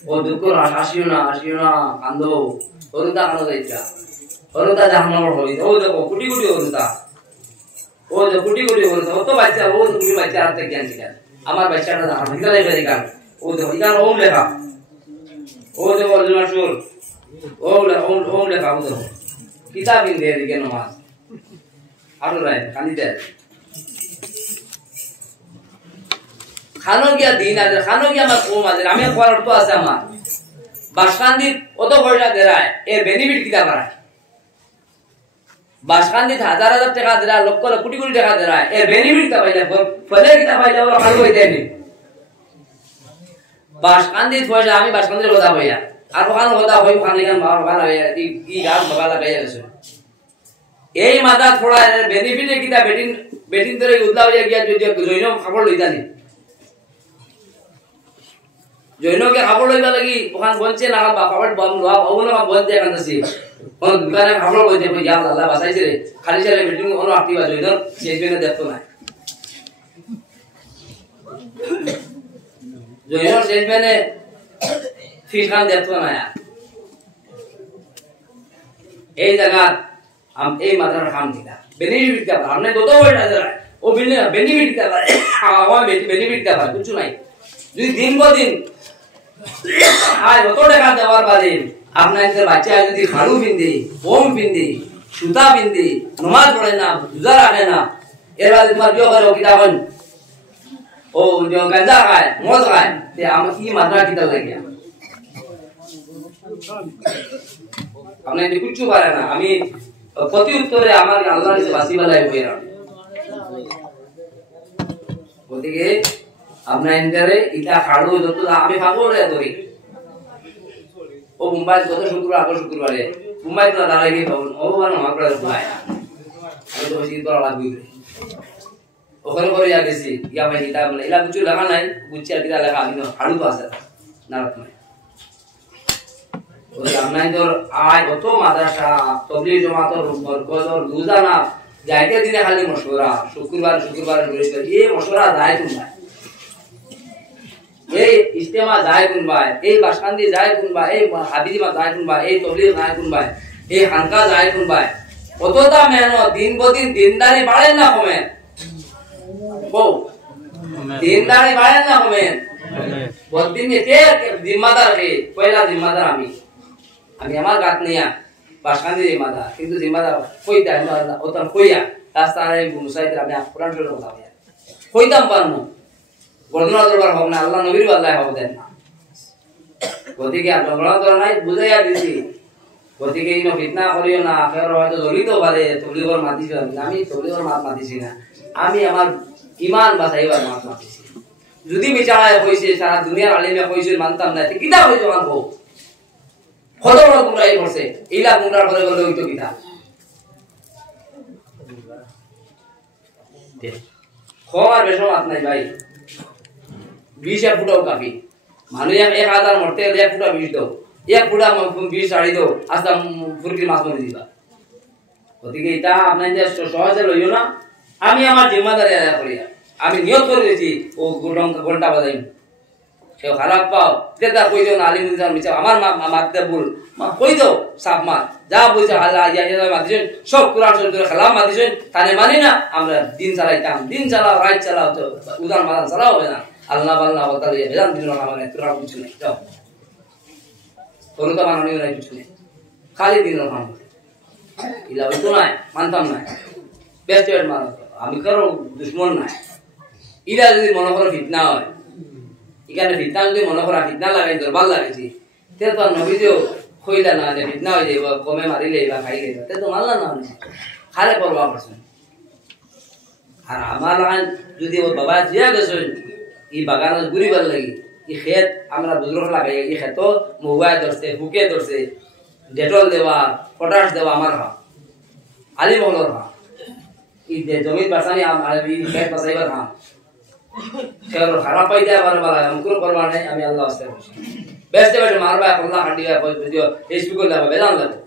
ও দুঃখ আসিও না কান্দো হরুতা কান্দো যাইতা হরুতা জাহান্নামের হইতা ও দেখো কোটি কোটি হরুতা ও যে কোটি কোটি হরুতা ও তো বাচ্চা ও তুমি বাচ্চা আর থেকে জ্ঞান শিখান আমার বাচ্চাটা জাহান ভিতরে লেখা দেখান ও দেখো ইকান ওম লেখা ও দেখো অর্জুনাসুর ওম লেখা ও দেখো কিতাব ইন্দে এদিকে নমাজ আরো রায় কান্দিতে খানো গিয়া দিন আছে খানো গিয়া আমার কম আছে আমি করার তো আছে আমার বাসকান্দি অত পয়সা দেয় এর বেনিফিট কিতা করায় বাসকান্দি হাজার হাজার টাকা দেয় লক্ষ কোটি কোটি টাকা দেয় এর বেনিফিট কিতা পাইলে ফলে কিতা পাইলে ওরা খালো হইতে নি বাসকান্দি পয়সা আমি বাসকান্দির কথা হইয়া আর ওখানে কথা হই ওখানে গান ভালো হইয়া ই গান বাবা লাগাইয়া গেছে এই মাথা থোড়া এর বেনিফিট কিতা বেটিন ধরে উদলা হইয়া গিয়া যদি জৈন খাবার লইতানি জৈনকে খাবার লইবা লাগি ওখান বলছে না খাবার বম লোয়া বাবু না বলতে এখান আছে কোন দোকানে খাবার কইতে কই ইয়া আল্লাহ বাঁচাইছে রে খালি ছেলে মিটিং কোন আক্টিভ আছে জৈন শেষ বেনে দেখতো না জৈন শেষ বেনে ফিশ খান দেখতো না এই জায়গা এই মাত্রার কাম দিলা বেনিফিট কা हमने तो वर्ड नजर है वो बेनिफिट का आवा बेनिफिट का कुछ नहीं যদি দিন গো দিন আজ কত টাকা দেওয়ার বাদে আপনার বাচ্চা যদি খাড়ু পিন্দে ওম পিন্দে সুতা পিন্দে নমাজ পড়ে না রোজা রাখে না এর বাদে তোমার বিয়ে করে কিতাব ও গাঁজা খায় মদ খায় তে আমার কি মাত্রা কিতা লাগে আপনি যদি কিছু পারে না আমি প্রতি উত্তরে আমার আল্লাহর কাছে বাসিবালাই হইরা ওদিকে আপনার ইন্টারে ইটা খাড়ু যত আমি পাবো রে ধরি ও মুম্বাই গত শুক্রবার আগের শুক্রবারে মুম্বাই তো দাঁড়াই গিয়ে পাবো ও মানে আমার করে ভাই আমি তো বেশি করা লাগবে ওখানে করে গেছি ইয়া ভাই ইটা মানে ইলা কিছু লেখা নাই বুঝছি আর কিটা লেখা কিন্তু খাড়ু তো আছে না রাখতে ওই আপনার তোর আয় কত মাদ্রাসা তবলিগ জামাতের বরকতর রোজানা যাইতে দিনে খালি মশওরা শুক্রবার বৃহস্পতিবার এই মশওরা যায় তোমরা এই ইজতেমা যায় কোনবা এই বাসকান্দি যায় কোনবা এই হাবিজিমা যায় কোনবা এই তবলিগ যায় কোনবা এই হানকা যায় কোনবা কতটা মেহনত দিন বদিন দিনদারি বাড়ে না কমে ও দিনদারি বাড়ে না কমে বদিন কে জিম্মাদার কে পয়লা জিম্মাদার আমি আমার গাত নিয়া বাসকান্দি জিম্মাদার কিন্তু জিম্মাদার কইতা ওটা কইয়া রাস্তায় মুসাইদের আমি কোরআন শরীফের কথা বলি কইতাম পারমু বর্ণনা দরবার হোক না আল্লাহ নবীর আল্লাহ হোক দেন না গতিকে বর্ণনা দরবার নাই বুঝাইয়া দিছি গতিকে ইনো ফিতনা করিও না আখের হয়তো জড়িত পারে তবলিগর মাতিছি আমি তবলিগর মাত মাতিছি না আমি আমার ঈমান বাঁচাইবার মাত মাতিছি যদি বিচারায় কইছে সারা দুনিয়ার আলিমে কইছে মানতাম না কিতা হইতো মানবো কত বড় গুমরাহি করছে এইলা গুমরার করে গেলে হইতো কিতা খোয়ার বেশি মাত নাই ভাই 20 ফুটাও কাফি মানুষ 1000 মরতে 1 ফুটা 20 দাও 1 ফুটা 20 শাড়ি দাও আস্তা ফুরকির মাছ মরে দিবা ওদিকে এটা আপনার যে সহজে লইও না আমি আমার জিম্মাদারি আদায় করি আমি নিয়ত করে দিয়েছি ও ঘন্টা বাজাই কেউ খারাপ পাও যেটা কই দাও না আলিমুদ্দিন মিছা আমার মাতে ভুল কই দাও সাপ মার যা বলছে আল্লাহ ইয়া মাতিছেন সব কোরআন শরীফের খেলাম মাতিছেন তানে মানি না আমরা দিন চালাইতাম দিন চালাও রাত চালাও তো উদান মাদান চালাও হবে না আল্লাহ আল্লাহ তাআলা বেজান দিন না মানে তোরা কিছু নেই যাও তোর তো মাননীয় নাই কিছু নেই খালি দিন না ইলা তো নাই মানতাম না বেস্ট ওয়েট মান আমি কারো দুশমন নাই ইলা যদি মনে করো ফিতনা হয় এখানে ফিতনা যদি মনে করা ফিতনা লাগাই দরবার লাগাইছি তে তো নবীও কইলা না যে ফিতনা হয়ে যাইব কমে মারিলে বা খাই যাইব তে তো মানলা না খালে করবা পারছেন আর আমার যদি ও বাবা জিয়া গেছেন এই বাগানের ঘুরিবার লাগি এই ক্ষেত আমরা বুজুর্গ লাগাই এই ক্ষেত মোবাইল ধরছে বুকে ধরছে ডেটল দেওয়া পটাশ দেওয়া আমার হা আলিম হলর হা এই জমি বাসানি এই ক্ষেত বাসাইবার হা সেগুলো খারাপ পাই দেওয়া পারে বলা অঙ্কুর করবা নাই আমি আল্লাহ আস্তে বেসতে বেসে মারবা আল্লাহ হাঁটিবা ফেসবুকে বেজান লাগে